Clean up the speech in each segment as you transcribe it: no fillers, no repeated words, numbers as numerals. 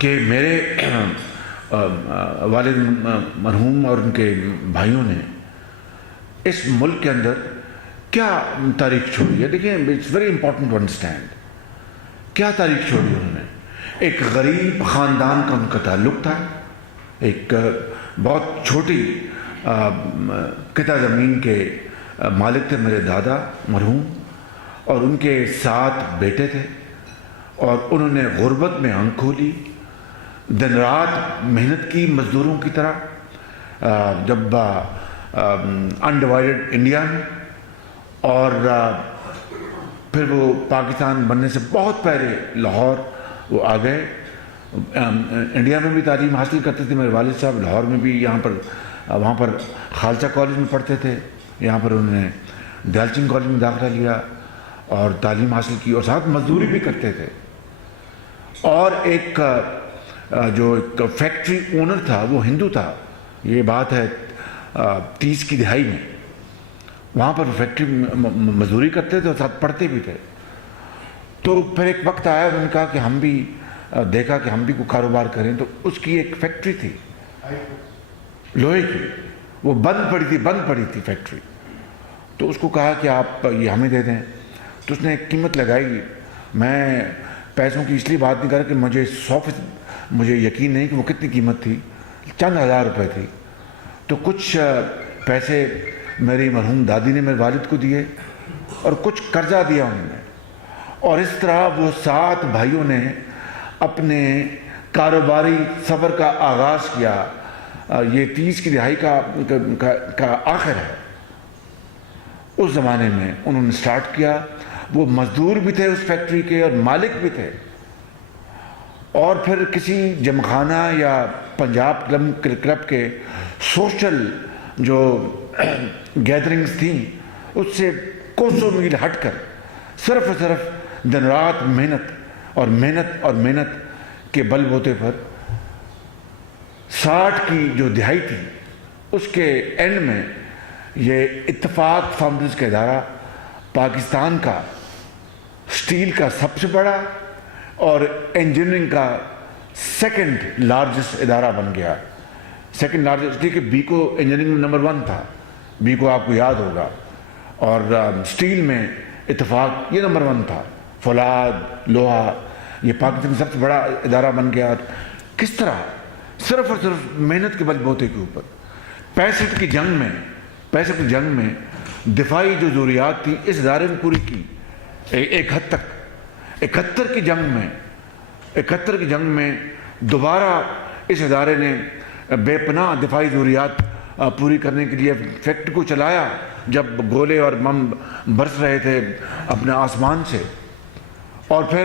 کہ میرے والد مرحوم اور ان کے بھائیوں نے اس ملک کے اندر کیا تاریخ چھوڑی ہے. دیکھیں it's very important to understand کیا تاریخ چھوڑی انہوں نے. ایک غریب خاندان کا ان کا تعلق تھا. ایک بہت چھوٹی قطع زمین کے مالک تھے میرے دادا مرحوم, اور ان کے 7 بیٹے تھے, اور انہوں نے غربت میں آنکھ کھولی, دن رات محنت کی مزدوروں کی طرح. جب انڈیوائڈڈ انڈیا میں, اور پھر وہ پاکستان بننے سے بہت پہلے لاہور وہ آ گئے. انڈیا میں بھی تعلیم حاصل کرتے تھے میرے والد صاحب, لاہور میں بھی, وہاں پر خالصہ کالج میں پڑھتے تھے. یہاں پر انہوں نے دیال سنگھ کالج میں داخلہ لیا اور تعلیم حاصل کی, اور ساتھ مزدوری بھی کرتے تھے. اور ایک جو ایک فیکٹری اونر تھا وہ ہندو تھا. یہ بات ہے 30 کی دہائی میں. وہاں پر فیکٹری مزدوری کرتے تھے اور ساتھ پڑھتے بھی تھے. تو پھر ایک وقت آیا, انہوں نے کہا کہ ہم بھی دیکھا کہ ہم بھی کوئی کاروبار کریں. تو اس کی ایک فیکٹری تھی لوہے کی, وہ بند پڑی تھی فیکٹری. تو اس کو کہا کہ آپ یہ ہمیں دے دیں. تو اس نے ایک قیمت لگائی. میں پیسوں کی اس لیے بات نہیں کر رہا کہ مجھے 100% مجھے یقین نہیں کہ وہ کتنی قیمت تھی, چند ہزار روپے تھی. تو کچھ پیسے میری مرحوم دادی نے میرے والد کو دیے, اور کچھ قرضہ دیا انہوں نے. اور اس طرح وہ 7 بھائیوں نے اپنے کاروباری سفر کا آغاز کیا. یہ 30 کی دہائی کا آخر ہے. اس زمانے میں انہوں نے سٹارٹ کیا. وہ مزدور بھی تھے اس فیکٹری کے اور مالک بھی تھے. اور پھر کسی جمخانہ یا پنجاب کلب کے سوشل جو گیدرنگز تھیں اس سے کوسوں میل ہٹ کر صرف اور صرف دن رات محنت کے بل بوتے پر 60 کی جو دہائی تھی اس کے اینڈ میں یہ اتفاق فاؤنڈرز کا ادارہ پاکستان کا سٹیل کا سب سے بڑا اور انجینئرنگ کا 2nd لارجسٹ ادارہ بن گیا. 2nd لارجسٹ اس لیے کہ بیکو انجینئرنگ میں نمبر 1 تھا. بیکو آپ کو یاد ہوگا. اور سٹیل میں اتفاق یہ نمبر 1 تھا. فولاد, لوہا, یہ پاکستان سب سے بڑا ادارہ بن گیا. کس طرح صرف اور صرف محنت کے بل بوتے کے اوپر. 65 کی جنگ میں دفاعی جو ضروریات تھی اس ادارے نے پوری کی ایک حد تک. 71 کی جنگ میں دوبارہ اس ادارے نے بے پناہ دفاعی ضروریات پوری کرنے کے لیے فیکٹری کو چلایا جب گولے اور بم برس رہے تھے اپنے آسمان سے. اور پھر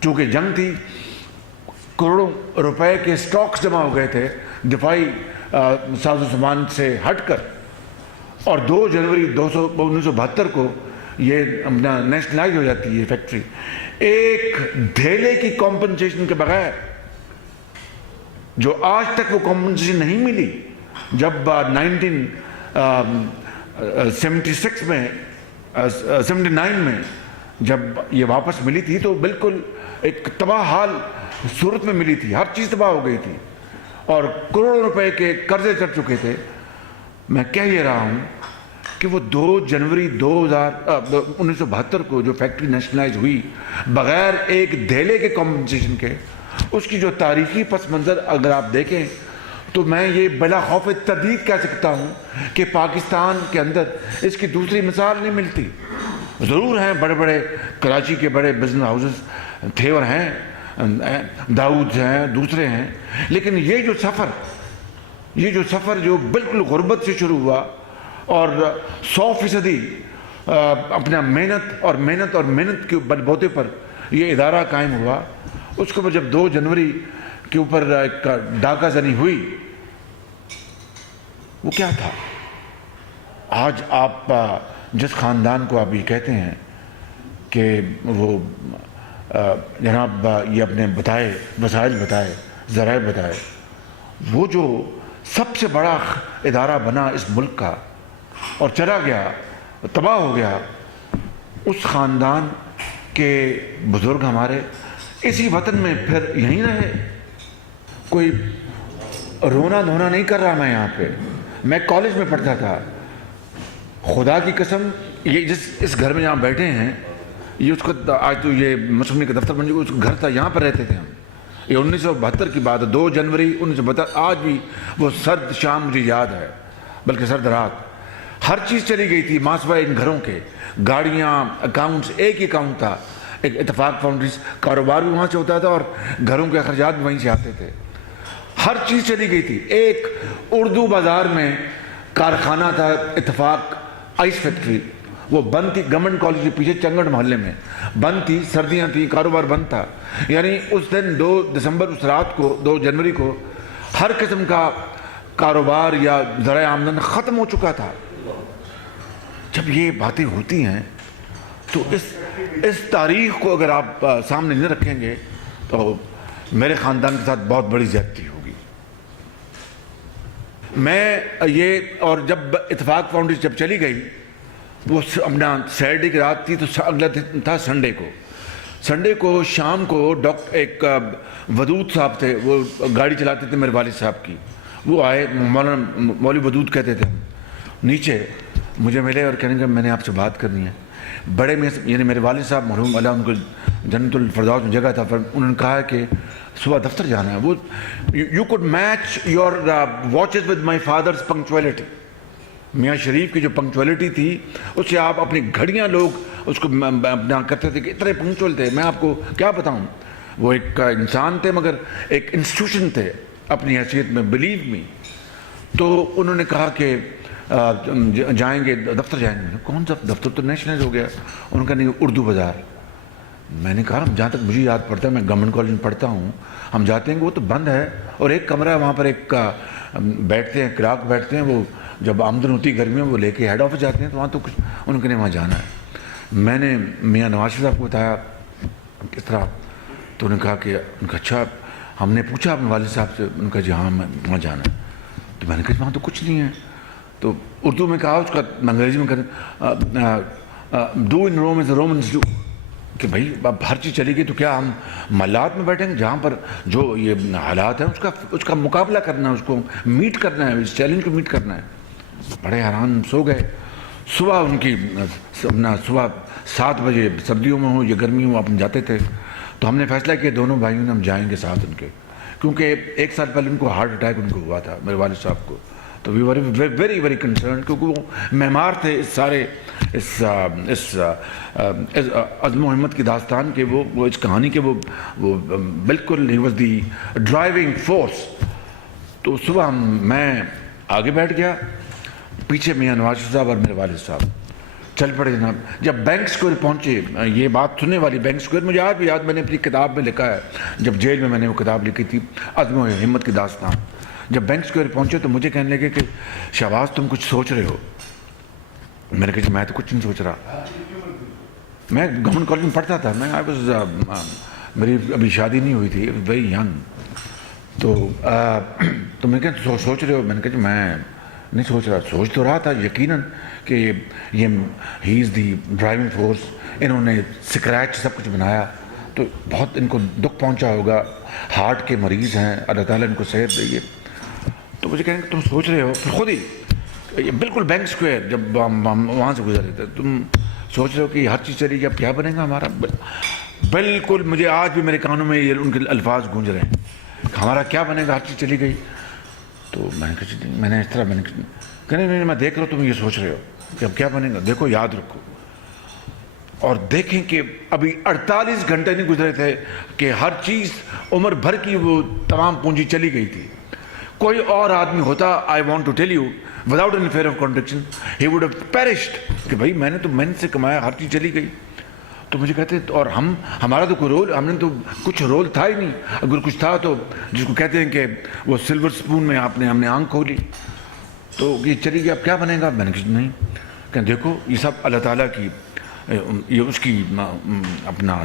چونکہ جنگ تھی, کروڑوں روپے کے سٹاکس جمع ہو گئے تھے دفاعی ساز و سامان سے ہٹ کر. اور 2 جنوری 1972 کو یہ اپنا نیشنلائز ہو جاتی ہے فیکٹری. ایک دھیلے کی کمپنسیشن کے بغیر, جو آج تک وہ کمپنسیشن نہیں ملی. جب 79 میں جب یہ واپس ملی تھی تو بالکل ایک تباہ حال صورت میں ملی تھی. ہر چیز تباہ ہو گئی تھی اور کروڑوں روپے کے قرضے چڑھ چکے تھے. میں کہہ یہ رہا ہوں کہ وہ 2 جنوری 1972 کو جو فیکٹری نیشنلائز ہوئی بغیر ایک دھیلے کے کمپنسیشن کے, اس کی جو تاریخی پس منظر اگر آپ دیکھیں تو میں یہ بلا خوف تردید کہہ سکتا ہوں کہ پاکستان کے اندر اس کی دوسری مثال نہیں ملتی. ضرور ہیں بڑے بڑے کراچی کے بڑے بزنس ہاؤسز تھے اور ہیں, داؤد ہیں, دوسرے ہیں, لیکن یہ جو سفر جو بالکل غربت سے شروع ہوا اور 100% اپنا محنت کے بل بوتے پر یہ ادارہ قائم ہوا. اس کے بعد جب 2 جنوری کے اوپر ایک ڈاکہ زنی ہوئی, وہ کیا تھا؟ آج آپ جس خاندان کو آپ یہ کہتے ہیں کہ وہ جناب یہ اپنے وسائل بتائے, ذرائع بتائے, وہ جو سب سے بڑا ادارہ بنا اس ملک کا اور چلا گیا, تباہ ہو گیا, اس خاندان کے بزرگ ہمارے اسی وطن میں پھر یہیں رہے. کوئی رونا دھونا نہیں کر رہا میں یہاں پہ. میں کالج میں پڑھتا تھا. خدا کی قسم یہ اس گھر میں جہاں بیٹھے ہیں یہ اس کو آج تو یہ مسلم کا دفتر بن چکا, اس کا گھر تھا, یہاں پر رہتے تھے ہم. یہ 1972 کی بات ہے, 2 جنوری 1972. آج بھی وہ سرد شام مجھے یاد ہے, بلکہ سرد رات. ہر چیز چلی گئی تھی ماسوائے ان گھروں کے. گاڑیاں, اکاؤنٹس, ایک ہی اکاؤنٹ تھا, ایک اتفاق فاؤنڈریز. کاروبار بھی وہاں سے ہوتا تھا اور گھروں کے اخراجات بھی وہیں سے آتے تھے. ہر چیز چلی گئی تھی. ایک اردو بازار میں کارخانہ تھا اتفاق آئس فیکٹری, وہ بند تھی. گورنمنٹ کالج کے پیچھے چنگڑ محلے میں بند تھی, سردیاں تھیں, کاروبار بند تھا. یعنی اس دن 2 دسمبر اس رات کو, 2 جنوری کو ہر قسم کا کاروبار یا ذرائع آمدن ختم ہو چکا تھا. جب یہ باتیں ہوتی ہیں تو اس تاریخ کو اگر آپ سامنے نہیں رکھیں گے تو میرے خاندان کے ساتھ بہت بڑی زیادتی ہوگی. میں یہ, اور جب اتفاق فاؤنڈیشن جب چلی گئی, وہ اپنا سیٹرڈے کی رات تھی, تو اگلا دن تھا سنڈے کو. سنڈے کو شام کو ایک ودود صاحب تھے, وہ گاڑی چلاتے تھے میرے والد صاحب کی. وہ آئے, مولانا مولوی ودود کہتے تھے. نیچے مجھے ملے اور کہنے کہ میں نے آپ سے بات کرنی ہے. بڑے میں یعنی میرے والد صاحب مرحوم اللہ ان کو جنت الفردوس میں جگہ تھا, انہوں نے کہا کہ صبح دفتر جانا ہے. وہ you could match your watches with my father's punctuality. میاں شریف کی جو پنکچویلٹی تھی اس سے آپ اپنی گھڑیاں لوگ اس کو اپنا کرتے تھے کہ اتنے پنکچوئل تھے. میں آپ کو کیا بتاؤں, وہ ایک انسان تھے مگر ایک انسٹیٹیوشن تھے اپنی حیثیت میں, بلیو می. تو انہوں نے کہا کہ جائیں گے دفتر جائیں گے. کون سا دفتر, تو نیشنلائز ہو گیا. انہوں نے کہا نہیں, اردو بازار. میں نے کہا جہاں تک مجھے یاد پڑتا ہے, میں گورنمنٹ کالج میں پڑھتا ہوں, ہم جاتے ہیں وہ تو بند ہے, اور ایک کمرہ ہے وہاں پر, ایک بیٹھتے ہیں کلاک بیٹھتے ہیں, وہ جب آمدن ہوتی ہے گرمیوں وہ لے کے ہیڈ آفس جاتے ہیں, تو وہاں تو کچھ ان کے لیے وہاں جانا ہے. میں نے میاں نواز صاحب کو بتایا کس طرح, تو انہوں نے کہا کہ ان کا اچھا. ہم نے پوچھا اپنے والد صاحب سے, ان کا جی ہاں وہاں جانا ہے. تو میں نے کہا وہاں تو کچھ نہیں ہے. تو اردو میں کہا, اس کا انگریزی میں کہا do in room is Romans do, کہ بھائی اب ہر چیز چلی گئی تو کیا ہم محلات میں بیٹھیں گے جہاں پر جو یہ حالات ہیں اس کا مقابلہ کرنا ہے, اس کو میٹ کرنا ہے, اس چیلنج کو میٹ کرنا ہے. بڑے حیران سو گئے. صبح ان کی صبح 7 بجے, سردیوں میں ہو یا گرمیوں میں اپن جاتے تھے. تو ہم نے فیصلہ کیا دونوں بھائیوں نے ہم جائیں گے ساتھ ان کے, کیونکہ 1 سال پہلے ان کو ہارٹ اٹیک ان کو ہوا تھا میرے والد صاحب کو. تو وی ور ویری ویری کنسرن, کیونکہ وہ معمار تھے اس سارے اس عزم و ہمت کی داستان کے, وہ اس کہانی کے وہ بالکل he was the driving force. تو صبح میں آگے بیٹھ گیا, پیچھے میاں نواز صاحب اور میرے والد صاحب چل پڑے جناب. جب بینک اسکوائر پہنچے, یہ بات سننے والی, بینک اسکوائر مجھے آج بھی یاد, میں نے اپنی کتاب میں لکھا ہے, جب جیل میں نے وہ کتاب لکھی تھی عزم و ہمت کی داستان. جب بینک اسکوائر پہنچے تو مجھے کہنے لگے کہ شہباز تم کچھ سوچ رہے ہو. میں نے کہا میں تو کچھ نہیں سوچ رہا, میں گورنمنٹ کالج میں پڑھتا تھا, میری ابھی شادی نہیں ہوئی تھی, ویری ینگ. تو میں کہا سوچ رہے ہو. میں نے کہا میں نہیں سوچ رہا. سوچ تو رہا تھا یقیناً کہ یہ ہی از دی ڈرائیونگ فورس. انہوں نے اسکریچ سب کچھ بنایا, تو بہت ان کو دکھ پہنچا ہوگا, ہارٹ کے مریض ہیں, اللہ تعالیٰ ان کو صحت دے. تو مجھے کہیں کہ تم سوچ رہے ہو, پھر خود ہی بالکل بینک اسکوائر جب ہم وہاں سے گزر رہے تھے, تم سوچ رہے ہو کہ ہر چیز چلی گئی, اب کیا بنے گا ہمارا. بالکل مجھے آج بھی میرے کانوں میں یہ ان کے الفاظ گونج رہے ہیں, ہمارا کیا بنے گا, ہر چیز چلی گئی. تو میں نے کہا میں نے اس طرح کہنے نہیں, میں دیکھ رہا ہوں تم یہ سوچ رہے ہو کہ اب کیا بنے گا. دیکھو یاد رکھو, اور دیکھیں کہ ابھی 48 گھنٹے نہیں گزرے تھے کہ ہر چیز عمر بھر کی وہ تمام پونجی چلی گئی تھی. کوئی اور آدمی ہوتا, I want to tell you without any fear of contradiction, he would have perished, کہ بھائی میں نے تو محنت سے کمایا, ہر چیز چلی گئی. تو مجھے کہتے, اور ہمارا تو کوئی رول, ہم نے تو کچھ رول تھا ہی نہیں. اگر کچھ تھا تو جس کو کہتے ہیں کہ وہ سلور سپون میں ہم نے آنکھ کھولی, تو یہ چلی گئی, اب کیا بنے گا. میں نے کہا نہیں, کہ دیکھو یہ سب اللہ تعالیٰ کی, یہ اس کی اپنا,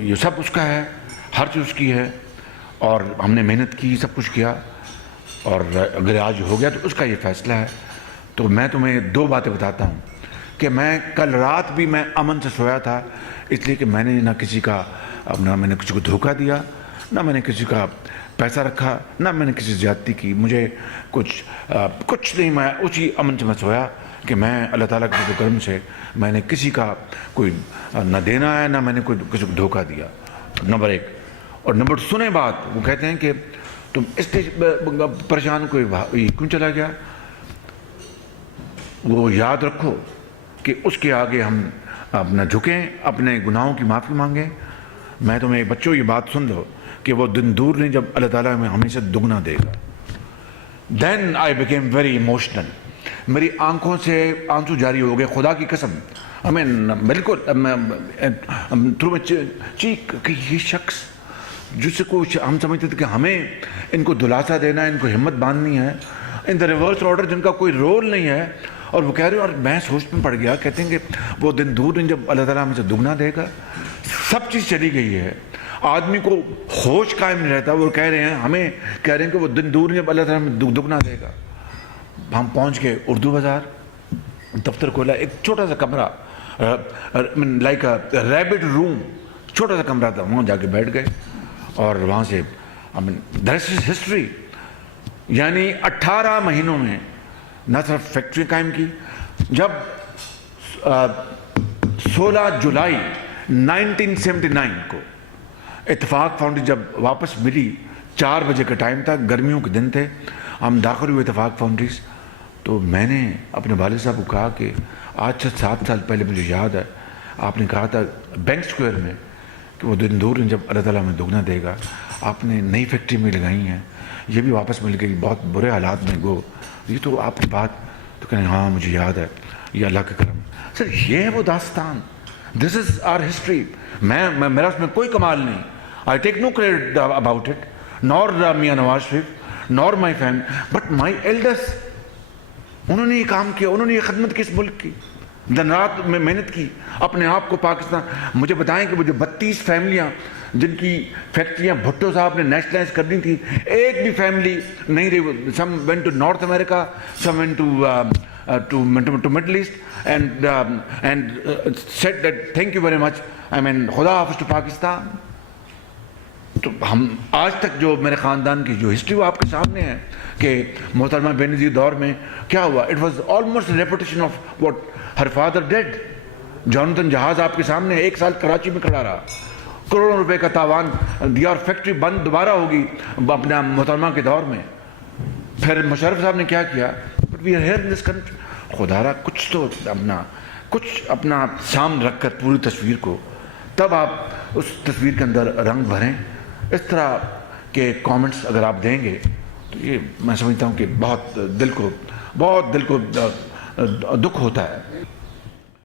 یہ سب اس کا ہے, ہر چیز اس کی ہے, اور ہم نے محنت کی, سب کچھ کیا, اور اگر آج ہو گیا تو اس کا یہ فیصلہ ہے. تو میں تمہیں 2 باتیں بتاتا ہوں کہ میں کل رات بھی میں امن سے سویا تھا, اس لیے کہ میں نے نہ کسی کا نہ میں نے کسی کو دھوکہ دیا، نہ میں نے کسی کا پیسہ رکھا، نہ میں نے کسی زیادتی کی. مجھے کچھ نہیں، میں اسی امن سے میں سویا کہ میں اللہ تعالیٰ کے کرم سے میں نے کسی کا کوئی نہ دینا ہے، نہ میں نے کوئی کسی کو دھوکہ دیا. نمبر 1. اور نمبر سنے بات، وہ کہتے ہیں کہ تم اس لیے پریشان کوئی کیوں چلا گیا. وہ یاد رکھو کہ اس کے آگے ہم اپنا جھکیں، اپنے گناہوں کی معافی مانگیں. میں تمہیں بچوں یہ بات سن لو کہ وہ دن دور نہیں جب اللہ تعالیٰ ہمیں ہمیشہ دگنا دے گا. دین آئی بیکیم ویری ایموشنل. میری آنکھوں سے آنسو جاری ہو گئے، خدا کی قسم. ہمیں بالکل چیک کہ یہ شخص جس سے کچھ ہم سمجھتے تھے کہ ہمیں ان کو دلاسا دینا ہے، ان کو ہمت باندھنی ہے، ان دا ریورس آرڈر جن کا کوئی رول نہیں ہے. اور وہ کہہ رہے ہیں، اور میں سوچ میں پڑ گیا، کہتے ہیں کہ وہ دن دور نہیں جب اللہ تعالیٰ ہمیں سے دگنا دے گا. سب چیز چلی گئی ہے، آدمی کو ہوش قائم نہیں رہتا. وہ کہہ رہے ہیں، ہمیں کہہ رہے ہیں کہ وہ دن دور نہیں جب اللہ تعالیٰ ہمیں دگنا دے گا. ہم پہنچ گئے اردو بازار، دفتر کھولا، ایک چھوٹا سا کمرہ، لائک ریبٹ روم، چھوٹا سا کمرہ تھا. وہاں جا کے بیٹھ گئے اور وہاں سے دیٹس از ہسٹری. یعنی 18 مہینوں میں نہ صرف فیکٹری قائم کی. جب 16 جولائی 1979 کو اتفاق فاؤنڈری جب واپس ملی، 4 بجے کا ٹائم تھا، گرمیوں کے دن تھے، ہم داخل ہوئے اتفاق فاؤنڈریز. تو میں نے اپنے والد صاحب کو کہا کہ آج سے 7 سال پہلے مجھے یاد ہے آپ نے کہا تھا بینک اسکوائر میں کہ وہ دن دور جب اللہ تعالیٰ ہمیں دگنا دے گا. آپ نے نئی فیکٹری میں لگائی ہیں، یہ بھی واپس مل گئی بہت برے حالات میں. یہ تو آپ کی بات، تو کہنے ہاں مجھے یاد ہے، یہ اللہ کا کرم. سر یہ ہے وہ داستان. This is our history. میرا اس میں کوئی کمال نہیں. I take no credit about it, nor Mian Nawaz Sharif, nor my family, but my elders. انہوں نے یہ کام کیا، انہوں نے یہ خدمت کی اس ملک کی، دن رات میں محنت کی اپنے آپ کو پاکستان. مجھے بتائیں کہ وہ جو 32 فیملیاں جن کی فیکٹریاں بھٹو صاحب نے نیشنلائز کرنی تھی، ایک بھی فیملی نہیں رہی. Some went to North America, some went to Middle East and said that thank you very much, I mean خدا حافظ ٹو پاکستان. تو ہم آج تک جو میرے خاندان کی جو ہسٹری وہ آپ کے سامنے ہے کہ محترمہ بینظیر دور میں کیا ہوا. It was almost reputation of what her father did. Jonathan جہاز آپ کے سامنے 1 سال کراچی میں کھڑا رہا، کروڑوں روپے کا تاوان دیا، اور فیکٹری بند دوبارہ ہوگی اپنا محترمہ کے دور میں. پھر مشرف صاحب نے کیا کیا، but we are here in this country. خدا را کچھ اپنا سامنے رکھ کر پوری تصویر کو، تب آپ اس تصویر کے اندر رنگ بھریں. اس طرح کے کامنٹس اگر آپ دیں گے تو یہ میں سمجھتا ہوں کہ بہت دل کو دکھ ہوتا ہے.